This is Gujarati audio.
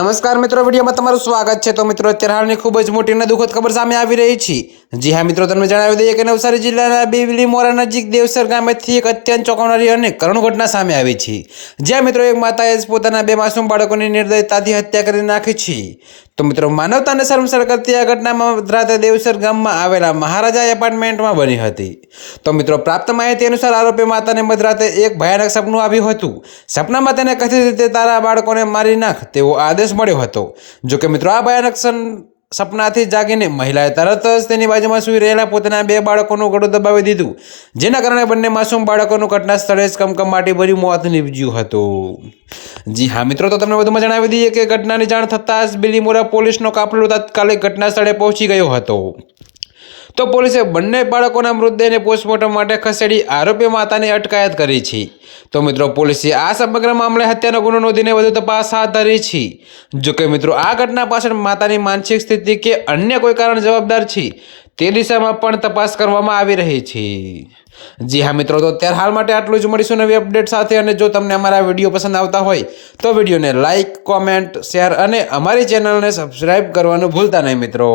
નમસ્કાર મિત્રો, વિડીયોમાં તમારું સ્વાગત છે। તો મિત્રો, અત્યારે હાલની ખૂબ જ મોટી અને દુઃખદ ખબર સામે આવી રહી છે। જી હા મિત્રો, તમને જણાવી દઈએ કે નવસારી જિલ્લાના બીલીમોરા નજીક દેવસર ગામેથી એક અત્યંત ચોંકાવનારી અને કરુણ ઘટના સામે આવી છે। જ્યાં મિત્રો એક માતાએ જ પોતાના બે માસૂમ બાળકોની નિર્દયતાથી હત્યા કરી નાખી છે। તો મિત્રો, માનવતાને શર્મસાર કરતી આ ઘટનામાં મધરાતે દેવસર ગામમાં આવેલા મહારાજા એપાર્ટમેન્ટમાં બની હતી। તો મિત્રો, પ્રાપ્ત માહિતી અનુસાર આરોપી માતાને મધરાતે એક ભયાનક સપનું આવ્યું હતું। સપનામાં તેને કથિત રીતે તારા બાળકોને મારી નાખ તેવો આદેશ મળ્યો હતો। જો કે મિત્રો, આ ભયાનક સપનાથી જાગીને મહિલાએ તરત જ તેની બાજુમાં સૂઈ રહેલા પોતાના બે બાળકોનું ગળું દબાવી દીધું, જેના કારણે બંને માસૂમ બાળકોનું ઘટના સ્થળે જ કમકમાટીભર્યું મોત નીપજ્યું હતું। જી હા મિત્રો, તો તમને વધુમાં જણાવી દઈએ કે ઘટનાની જાણ થતાં જ બીલીમોરા પોલીસનો કાફલો તાત્કાલિક ઘટના સ્થળે પહોંચી ગયો હતો। તો પોલીસે બંને બાળકોના મૃતદેહને પોસ્ટમોર્ટમ માટે ખસેડી આરોપી માતાની અટકાયત કરી છે। તો મિત્રો, પોલીસે આ સમગ્ર મામલે હત્યાનો ગુનો નોંધીને વધુ તપાસ હાથ ધરી છે। જો કે મિત્રો, આ ઘટના પાછળ માતાની માનસિક સ્થિતિ કે અન્ય કોઈ કારણ જવાબદાર છે તે દિશામાં પણ તપાસ કરવામાં આવી રહી છે। જી હા મિત્રો, તો અત્યારે હાલ માટે આટલું જ। મળીશું નવી અપડેટ સાથે। અને જો તમને અમારા વિડીયો પસંદ આવતા હોય તો વિડીયોને લાઇક, કોમેન્ટ, શેર અને અમારી ચેનલને સબસ્ક્રાઈબ કરવાનું ભૂલતા નહીં મિત્રો।